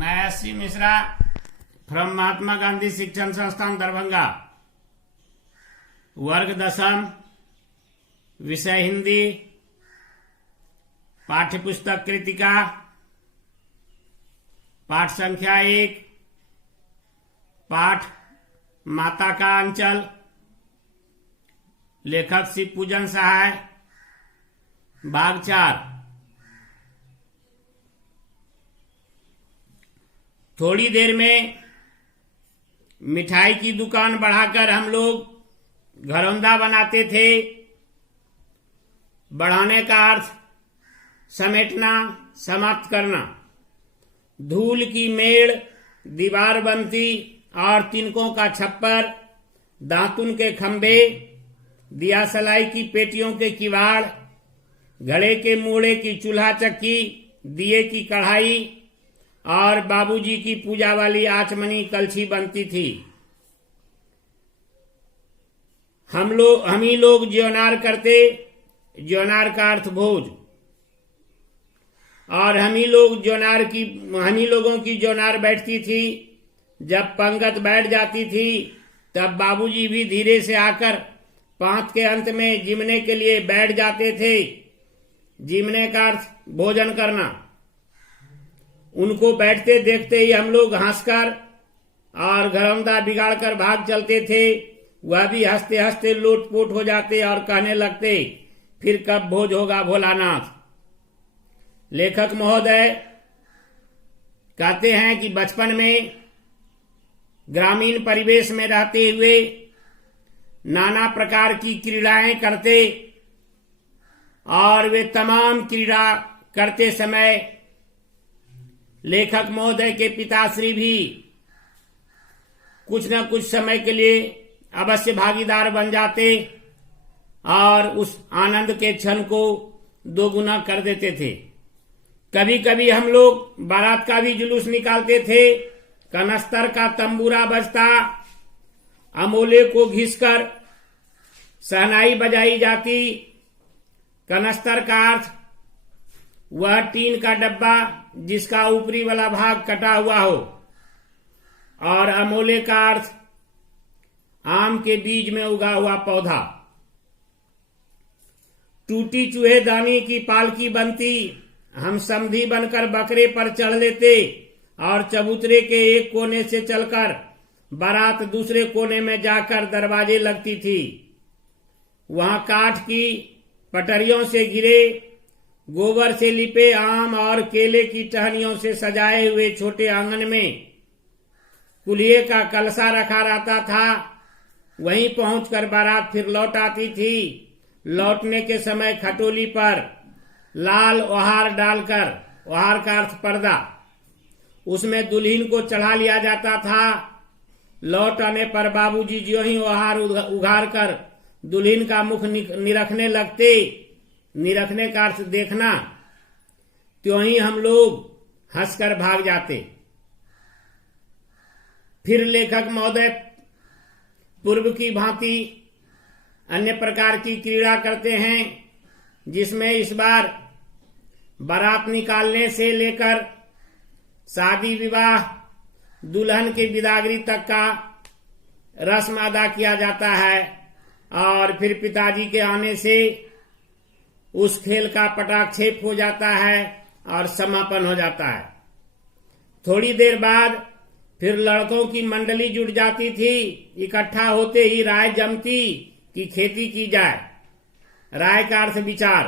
मैं SC. Mishra from Mahatma Gandhi शिक्षण संस्थान दरभंगा। वर्ग 10वीं, विषय हिंदी, पाठ्य पुस्तक कृतिका, पाठ संख्या 1, पाठ माता का अंचल, लेखक शिव पूजन सहाय, भाग 4। थोड़ी देर में मिठाई की दुकान बढ़ाकर हम लोग घरौंदा बनाते थे। बढ़ाने का अर्थ समेटना, समाप्त करना। धूल की मेड़, दीवार बनती और तिनकों का छप्पर, दातुन के खंभे, दिया सलाई की पेटियों के किवाड़, घड़े के मूड़े की चूल्हा चक्की, दिए की कढ़ाई और बाबूजी की पूजा वाली आचमनी कलछी बनती थी। हम ही लोग ज्योनार करते। ज्योनार का अर्थ भोज। और हम ही लोगों की ज्योनार बैठती थी। जब पंगत बैठ जाती थी तब बाबूजी भी धीरे से आकर पांत के अंत में जिमने के लिए बैठ जाते थे। जिमने का अर्थ भोजन करना। उनको बैठते देखते ही हम लोग हंसकर और घरौंदा बिगाड़कर भाग चलते थे। वह भी हंसते हंसते लोटपोट हो जाते और कहने लगते, फिर कब भोज होगा भोलानाथ। लेखक महोदय कहते हैं कि बचपन में ग्रामीण परिवेश में रहते हुए नाना प्रकार की क्रीड़ाएं करते और वे तमाम क्रीड़ा करते समय लेखक महोदय के पिताश्री भी कुछ न कुछ समय के लिए अवश्य भागीदार बन जाते और उस आनंद के क्षण को दोगुना कर देते थे। कभी कभी हम लोग बारात का भी जुलूस निकालते थे। कनस्तर का तंबूरा बजता, अमोले को घिसकर शहनाई बजाई जाती। कनस्तर का अर्थ वह टीन का डब्बा जिसका ऊपरी वाला भाग कटा हुआ हो, और अमोले का अर्थ आम के बीज में उगा हुआ पौधा। टूटी चूहेदानी की पालकी बनती। हम समधी बनकर बकरे पर चढ़ लेते और चबूतरे के एक कोने से चलकर बारात दूसरे कोने में जाकर दरवाजे लगती थी। वहां काठ की पटरियों से घिरे, गोबर से लिपे आम और केले की टहनियों से सजाए हुए छोटे आंगन में कुल्हिए का कलसा रखा रहता था। वहीं पहुंचकर बारात फिर लौट आती थी। लौटने के समय खटोली पर लाल ओहार डालकर, ओहार का अर्थ पर्दा, उसमें दुल्हन को चढ़ा लिया जाता था। लौट आने पर बाबूजी ज्यों ही ओहार उघार कर दुल्हन का मुख निरखने लगते। निरखने का अर्थ देखना। त्यों ही हम लोग हंसकर भाग जाते। फिर लेखक महोदय पूर्व की भांति अन्य प्रकार की क्रीड़ा करते हैं, जिसमें इस बार बारात निकालने से लेकर शादी विवाह, दुल्हन की बिदागरी तक का रस्म अदा किया जाता है और फिर पिताजी के आने से उस खेल का पटाक्षेप हो जाता है और समापन हो जाता है। थोड़ी देर बाद फिर लड़कों की मंडली जुट जाती थी। इकट्ठा होते ही राय जमती कि खेती की जाए। राय का अर्थ विचार।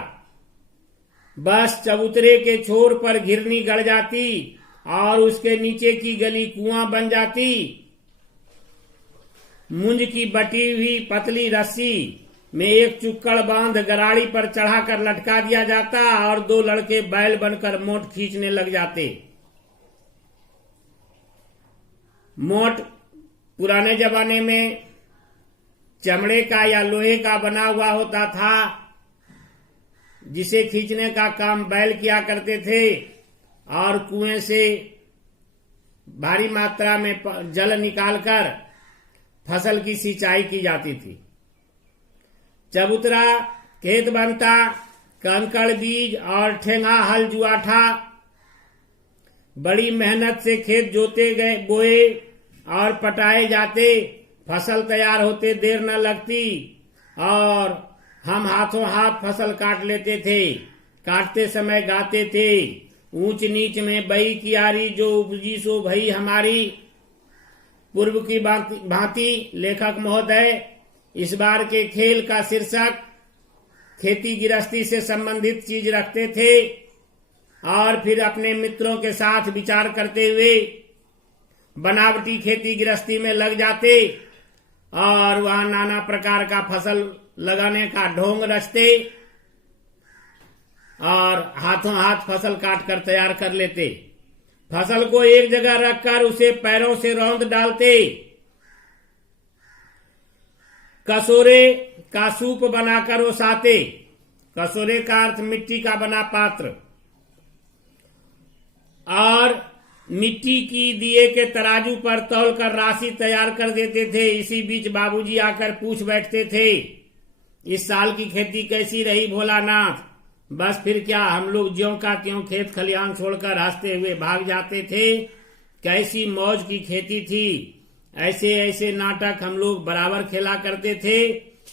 बस चबूतरे के छोर पर घिरनी गड़ जाती और उसके नीचे की गली कुआं बन जाती। मुंज की बटी हुई पतली रस्सी में एक चुक्कड़ बांध गराड़ी पर चढ़ाकर लटका दिया जाता और 2 लड़के बैल बनकर मोट खींचने लग जाते। मोट पुराने जमाने में चमड़े का या लोहे का बना हुआ होता था, जिसे खींचने का काम बैल किया करते थे और कुएं से भारी मात्रा में जल निकालकर फसल की सिंचाई की जाती थी। चबूतरा, खेत बनता, कंकड़ बीज और ठेंगा हल जुआठा बड़ी मेहनत से खेत जोते गए, बोए और पटाए जाते, फसल तैयार होते देर न लगती और हम हाथों हाथ फसल काट लेते थे। काटते समय गाते थे, ऊंच नीच में बई कियारी, जो उपजी सो भई हमारी। पूर्व की भांति लेखक महोदय इस बार के खेल का शीर्षक खेती गृहस्थी से संबंधित चीज रखते थे और फिर अपने मित्रों के साथ विचार करते हुए बनावटी खेती गृहस्थी में लग जाते और वहां नाना प्रकार का फसल लगाने का ढोंग रचते और हाथों हाथ फसल काट कर तैयार कर लेते। फसल को एक जगह रखकर उसे पैरों से रौंद डालते। कसोरे का सूप बनाकर ओसाते। कसोरे का अर्थ मिट्टी का बना पात्र। और मिट्टी की दिए के तराजू पर तौल कर राशि तैयार कर देते थे। इसी बीच बाबूजी आकर पूछ बैठते थे, इस साल की खेती कैसी रही भोलानाथ? बस फिर क्या, हम लोग ज्यों का त्यों खेत खलियान छोड़कर हंसते हुए भाग जाते थे। कैसी मौज की खेती थी। ऐसे ऐसे नाटक हम लोग बराबर खेला करते थे।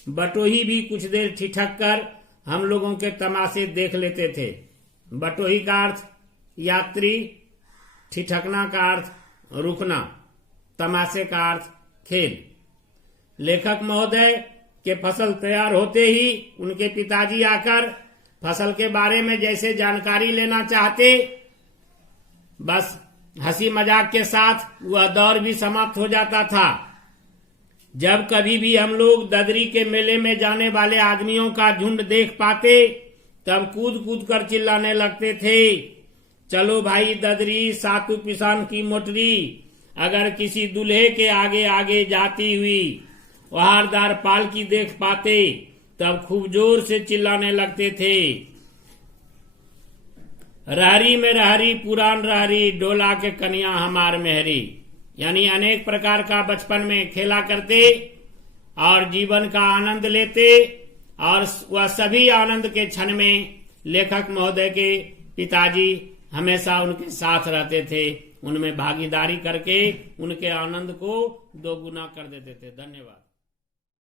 बटोही भी कुछ देर ठिठक कर हम लोगों के तमाशे देख लेते थे। बटोही का अर्थ यात्री, ठिठकना का अर्थ रुकना, तमाशे का अर्थ खेल। लेखक महोदय के फसल तैयार होते ही उनके पिताजी आकर फसल के बारे में जैसे जानकारी लेना चाहते, बस हंसी मजाक के साथ वह दौर भी समाप्त हो जाता था। जब कभी भी हम लोग ददरी के मेले में जाने वाले आदमियों का झुंड देख पाते, तब कूद कूद कर चिल्लाने लगते थे, चलो भाई ददरी, सातु पिसान की मोटरी। अगर किसी दूल्हे के आगे आगे जाती हुई वहारदार पालकी देख पाते, तब खूब जोर से चिल्लाने लगते थे, रहरी में रहरी, पुरान रहरी, डोला के कन्या हमार मेहरी। यानी अनेक प्रकार का बचपन में खेला करते और जीवन का आनंद लेते, और वह सभी आनंद के क्षण में लेखक महोदय के पिताजी हमेशा उनके साथ रहते थे। उनमें भागीदारी करके उनके आनंद को दोगुना कर देते थे। धन्यवाद।